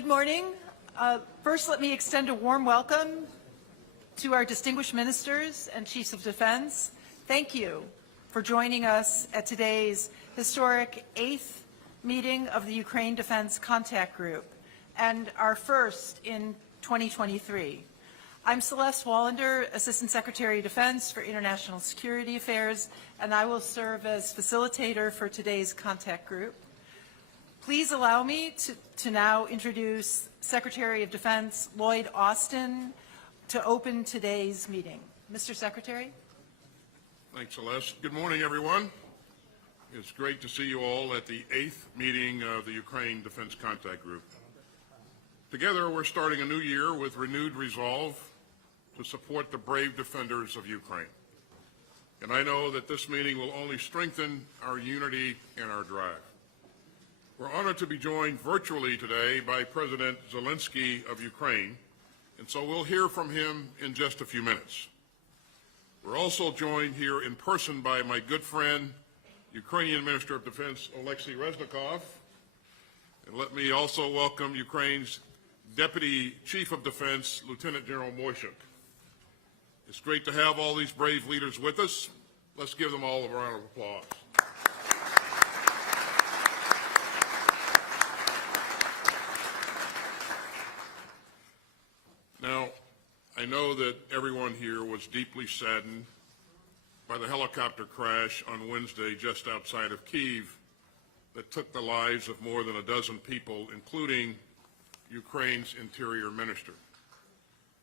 Good morning. First, let me extend a warm welcome to our distinguished ministers and chiefs of defense. Thank you for joining us at today's historic 8th meeting of the Ukraine Defense Contact Group and our first in 2023. I'm Celeste Wallander, Assistant Secretary of Defense for International Security Affairs, and I will serve as facilitator for today's contact group. Please allow me to now introduce Secretary of Defense Lloyd Austin to open today's meeting. Mr. Secretary. Thanks, Celeste. Good morning, everyone. It's great to see you all at the 8th meeting of the Ukraine Defense Contact Group. Together, we're starting a new year with renewed resolve to support the brave defenders of Ukraine. And I know that this meeting will only strengthen our unity and our drive. We're honored to be joined virtually today by President Zelenskyy of Ukraine, and so we'll hear from him in just a few minutes. We're also joined here in person by my good friend, Ukrainian Minister of Defense, Oleksiy Reznikov. And let me also welcome Ukraine's Deputy Chief of Defense, Lieutenant General Moishuk. It's great to have all these brave leaders with us. Let's give them all a round of applause. Now, I know that everyone here was deeply saddened by the helicopter crash on Wednesday just outside of Kyiv that took the lives of more than a dozen people, including Ukraine's Interior Minister.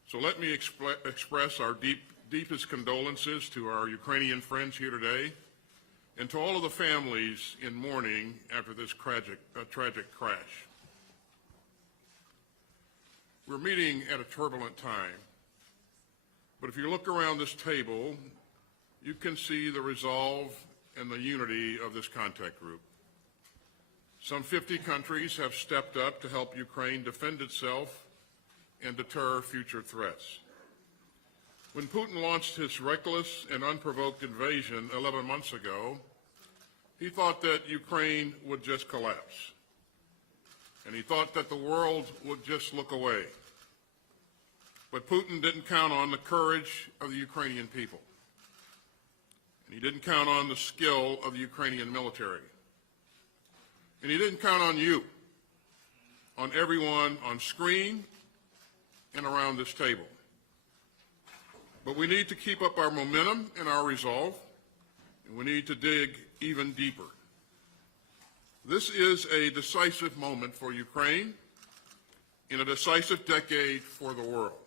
So let me express our deepest condolences to our Ukrainian friends here today and to all of the families in mourning after this tragic crash. We're meeting at a turbulent time, but if you look around this table, you can see the resolve and the unity of this contact group. Some 50 countries have stepped up to help Ukraine defend itself and deter future threats. When Putin launched his reckless and unprovoked invasion 11 months ago, he thought that Ukraine would just collapse. And he thought that the world would just look away. But Putin didn't count on the courage of the Ukrainian people. And he didn't count on the skill of the Ukrainian military. And he didn't count on you, on everyone on screen and around this table. But we need to keep up our momentum and our resolve, and we need to dig even deeper. This is a decisive moment for Ukraine and a decisive decade for the world.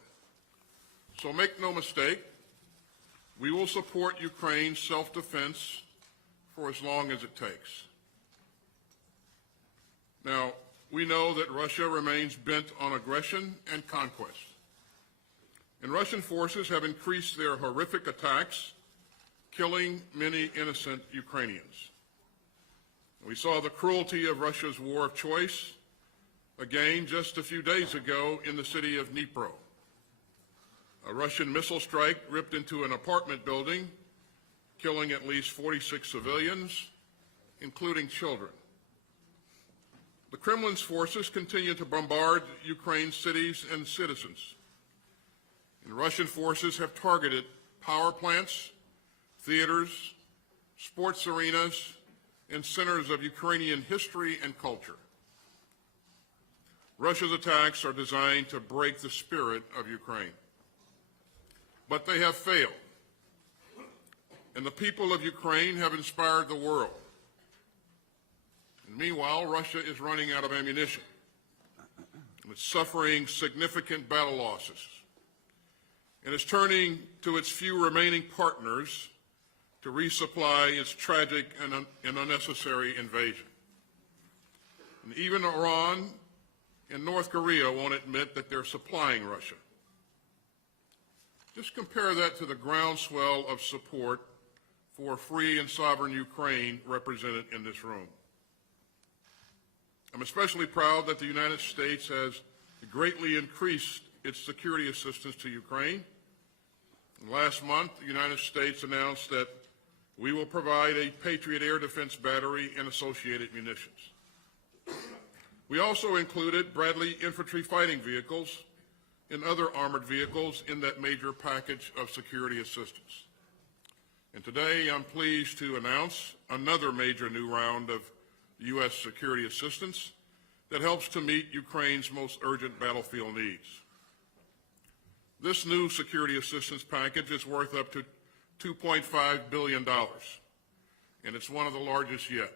So make no mistake, we will support Ukraine's self-defense for as long as it takes. Now, we know that Russia remains bent on aggression and conquest. And Russian forces have increased their horrific attacks, killing many innocent Ukrainians. We saw the cruelty of Russia's war of choice again just a few days ago in the city of Dnipro. A Russian missile strike ripped into an apartment building, killing at least 46 civilians, including children. The Kremlin's forces continue to bombard Ukraine's cities and citizens. And Russian forces have targeted power plants, theaters, sports arenas, and centers of Ukrainian history and culture. Russia's attacks are designed to break the spirit of Ukraine. But they have failed. And the people of Ukraine have inspired the world. And meanwhile, Russia is running out of ammunition. And it's suffering significant battle losses. And it's turning to its few remaining partners to resupply its tragic and unnecessary invasion. And even Iran and North Korea won't admit that they're supplying Russia. Just compare that to the groundswell of support for free and sovereign Ukraine represented in this room. I'm especially proud that the United States has greatly increased its security assistance to Ukraine. And last month, the United States announced that we will provide a Patriot air defense battery and associated munitions. We also included Bradley infantry fighting vehicles and other armored vehicles in that major package of security assistance. And today I'm pleased to announce another major new round of U.S. security assistance that helps to meet Ukraine's most urgent battlefield needs. This new security assistance package is worth up to $2.5 billion, and it's one of the largest yet.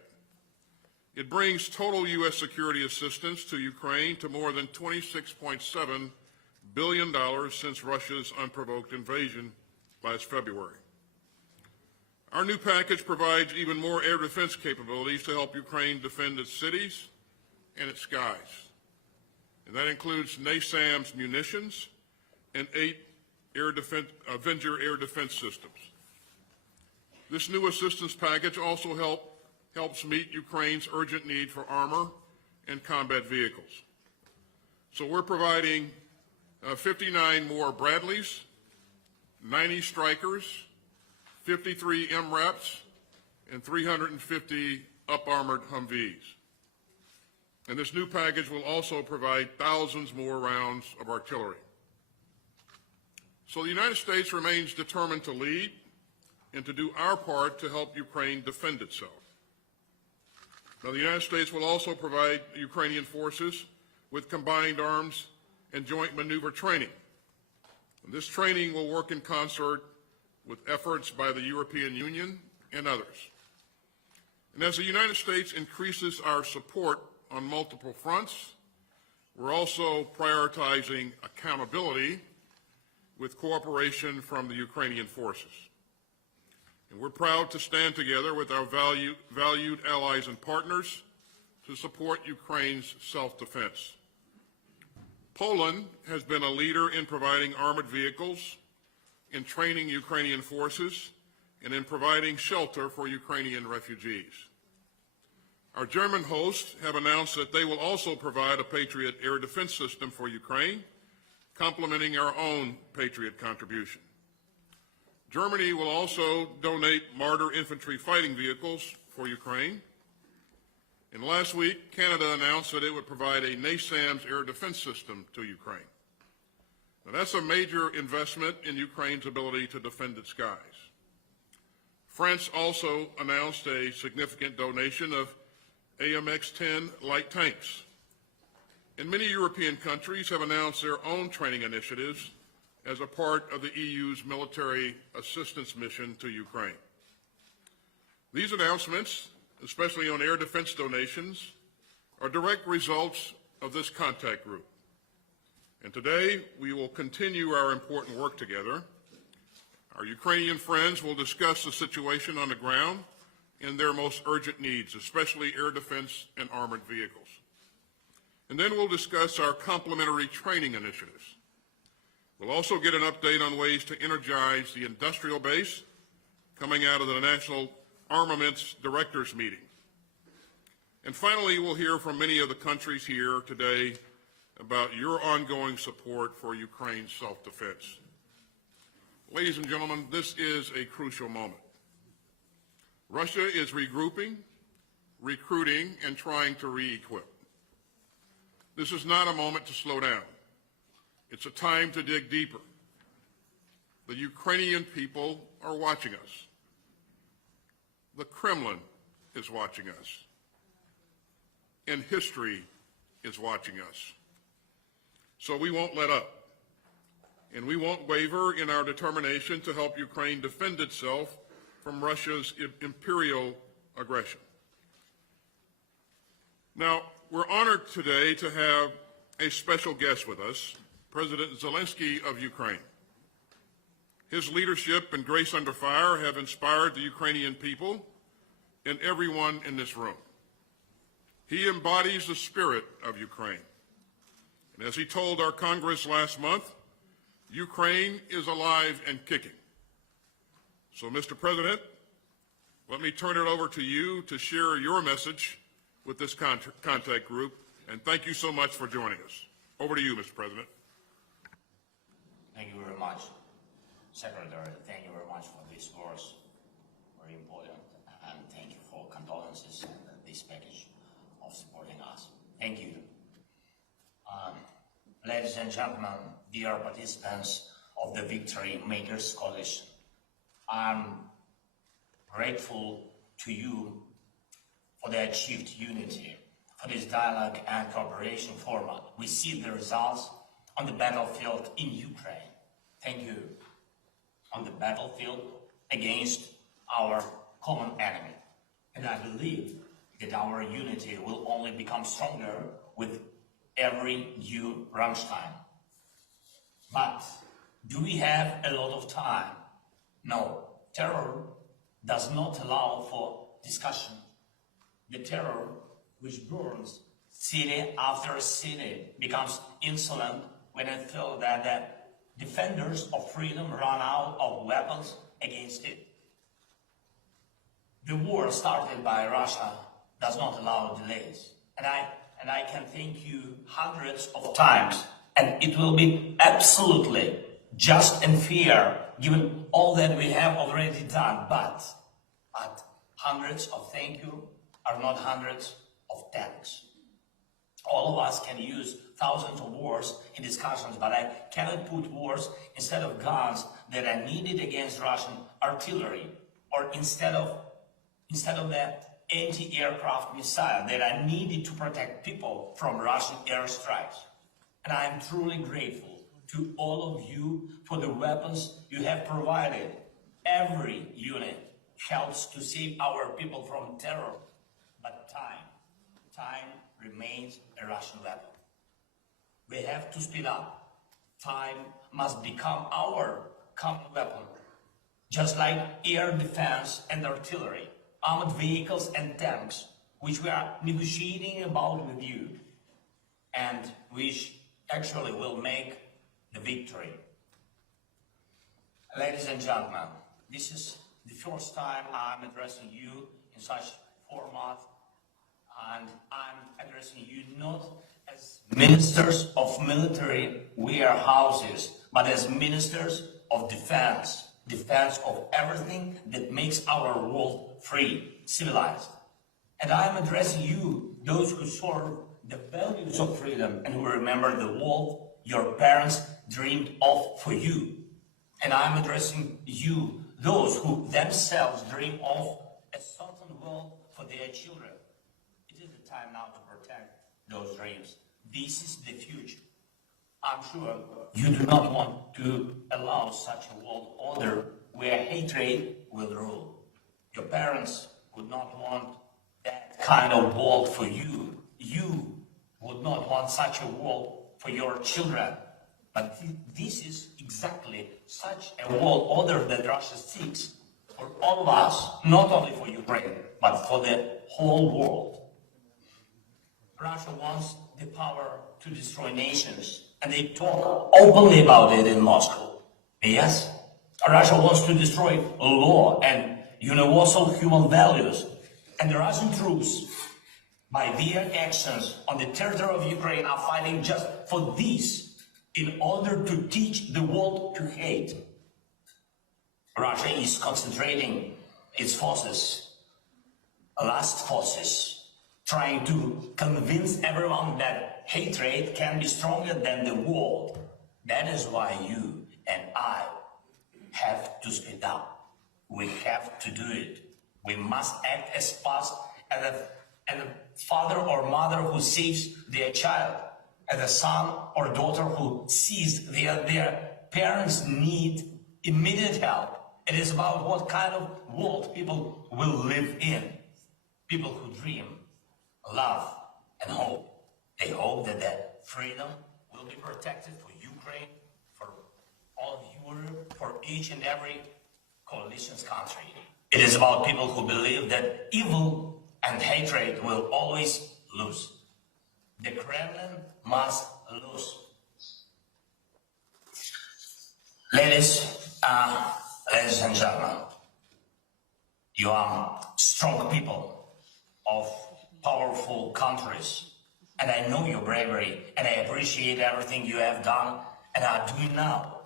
It brings total U.S. security assistance to Ukraine to more than $26.7 billion since Russia's unprovoked invasion last February. Our new package provides even more air defense capabilities to help Ukraine defend its cities and its skies. And that includes NASAMS munitions and 8 Avenger air defense systems. This new assistance package also helps meet Ukraine's urgent need for armor and combat vehicles. So we're providing 59 more Bradleys, 90 Strykers, 53 MRAPs, and 350 up-armored Humvees. And this new package will also provide thousands more rounds of artillery. So the United States remains determined to lead and to do our part to help Ukraine defend itself. Now, the United States will also provide Ukrainian forces with combined arms and joint maneuver training. And this training will work in concert with efforts by the European Union and others. And as the United States increases our support on multiple fronts, we're also prioritizing accountability with cooperation from the Ukrainian forces. And we're proud to stand together with our valued allies and partners to support Ukraine's self-defense. Poland has been a leader in providing armored vehicles, in training Ukrainian forces, and in providing shelter for Ukrainian refugees. Our German hosts have announced that they will also provide a Patriot air defense system for Ukraine, complementing our own Patriot contribution. Germany will also donate Marder infantry fighting vehicles for Ukraine. And last week, Canada announced that it would provide a NASAMS air defense system to Ukraine. Now, that's a major investment in Ukraine's ability to defend its skies. France also announced a significant donation of AMX-10 light tanks. And many European countries have announced their own training initiatives as a part of the EU's military assistance mission to Ukraine. These announcements, especially on air defense donations, are direct results of this contact group. And today, we will continue our important work together. Our Ukrainian friends will discuss the situation on the ground and their most urgent needs, especially air defense and armored vehicles. And then we'll discuss our complementary training initiatives. We'll also get an update on ways to energize the industrial base coming out of the National Armaments Directors Meeting. And finally, we'll hear from many of the countries here today about your ongoing support for Ukraine's self-defense. Ladies and gentlemen, this is a crucial moment. Russia is regrouping, recruiting, and trying to re-equip. This is not a moment to slow down. It's a time to dig deeper. The Ukrainian people are watching us. The Kremlin is watching us. And history is watching us. So we won't let up. And we won't waver in our determination to help Ukraine defend itself from Russia's imperial aggression. Now, we're honored today to have a special guest with us, President Zelenskyy of Ukraine. His leadership and grace under fire have inspired the Ukrainian people and everyone in this room. He embodies the spirit of Ukraine. And as he told our Congress last month, Ukraine is alive and kicking. So, Mr. President, let me turn it over to you to share your message with this contact group, and thank you so much for joining us. Over to you, Mr. President. Thank you very much, Secretary. Thank you very much for these words, very important, and thank you for condolences and this package of supporting us. Thank you. Ladies and gentlemen, dear participants of the Victory Makers Coalition, I'm grateful to you for the achieved unity, for this dialogue and cooperation format. We see the results on the battlefield in Ukraine. Thank you. On the battlefield against our common enemy. And I believe that our unity will only become stronger with every new Rammstein. But do we have a lot of time? No. Terror does not allow for discussion. The terror which burns city after city becomes insolent when it feels that the defenders of freedom run out of weapons against it. The war started by Russia does not allow delays. And I can thank you hundreds of times, and it will be absolutely just and fair given all that we have already done. But hundreds of thank you are not hundreds of thanks. All of us can use thousands of words in discussions, but I cannot put words instead of guns that are needed against Russian artillery, or instead of the anti-aircraft missile that are needed to protect people from Russian airstrikes. And I am truly grateful to all of you for the weapons you have provided. Every unit helps to save our people from terror, but time remains a Russian weapon. We have to speed up. Time must become our common weapon, just like air defense and artillery, armored vehicles and tanks, which we are negotiating about with you, and which actually will make the victory. Ladies and gentlemen, this is the first time I'm addressing you in such format, and I'm addressing you not as ministers of military warehouses, but as ministers of defense of everything that makes our world free, civilized. And I'm addressing you, those who serve the values of freedom and who remember the world your parents dreamed of for you. And I'm addressing you, those who themselves dream of a certain world for their children. It is the time now to protect those dreams. This is the future. I'm sure you do not want to allow such a world order where hatred will rule. Your parents would not want that kind of world for you. You would not want such a world for your children. But this is exactly such a world order that Russia seeks for all of us, not only for Ukraine, but for the whole world. Russia wants the power to destroy nations, and they talk openly about it in Moscow. Yes, Russia wants to destroy law and universal human values, and the Russian troops, by their actions on the territory of Ukraine, are fighting just for this, in order to teach the world to hate. Russia is concentrating its forces, last forces, trying to convince everyone that hatred can be stronger than the world. That is why you and I have to speed up. We have to do it. We must act as fast as a father or mother who saves their child, as a son or daughter who sees their parents need immediate help. It is about what kind of world people will live in. People who dream, love, and hope. They hope that their freedom will be protected for Ukraine, for all of Europe, for each and every coalition's country. It is about people who believe that evil and hatred will always lose. The Kremlin must lose. Ladies and gentlemen, you are strong people of powerful countries, and I know your bravery, and I appreciate everything you have done and are doing now.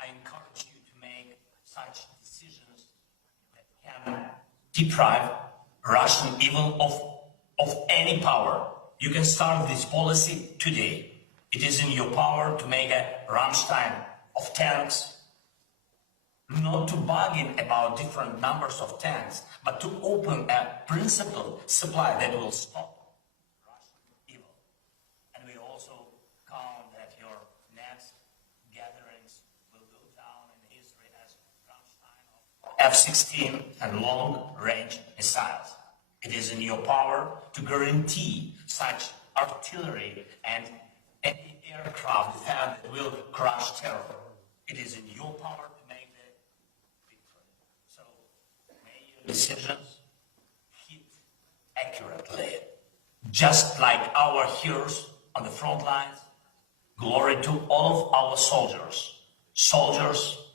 I encourage you to make such decisions that can deprive Russian evil of any power. You can start this policy today. It is in your power to make a Rammstein of tanks, not to bargain about different numbers of tanks, but to open a principled supply that will stop Russian evil. And we also count that your next gatherings will go down in history as Rammstein of F-16 and long-range missiles. It is in your power to guarantee such artillery and anti-aircraft defense that will crush terror. It is in your power to make the victory. So may your decisions hit accurately. Just like our heroes on the front lines, glory to all of our soldiers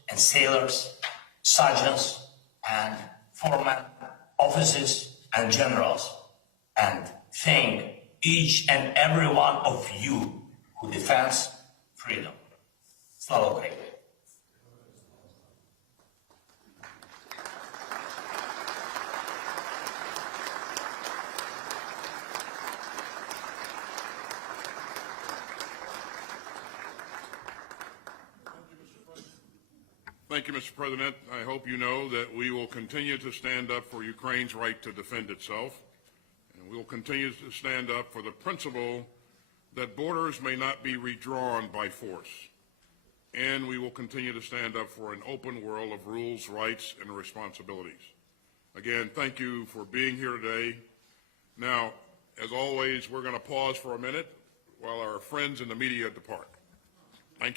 and sailors, sergeants and foremen, officers and generals, and thank each and every one of you who defends freedom. Slava Ukraini. Thank you, Mr. President. I hope you know that we will continue to stand up for Ukraine's right to defend itself, and we will continue to stand up for the principle that borders may not be redrawn by force, and we will continue to stand up for an open world of rules, rights, and responsibilities. Again, thank you for being here today. Now, as always, we're going to pause for a minute while our friends in the media depart.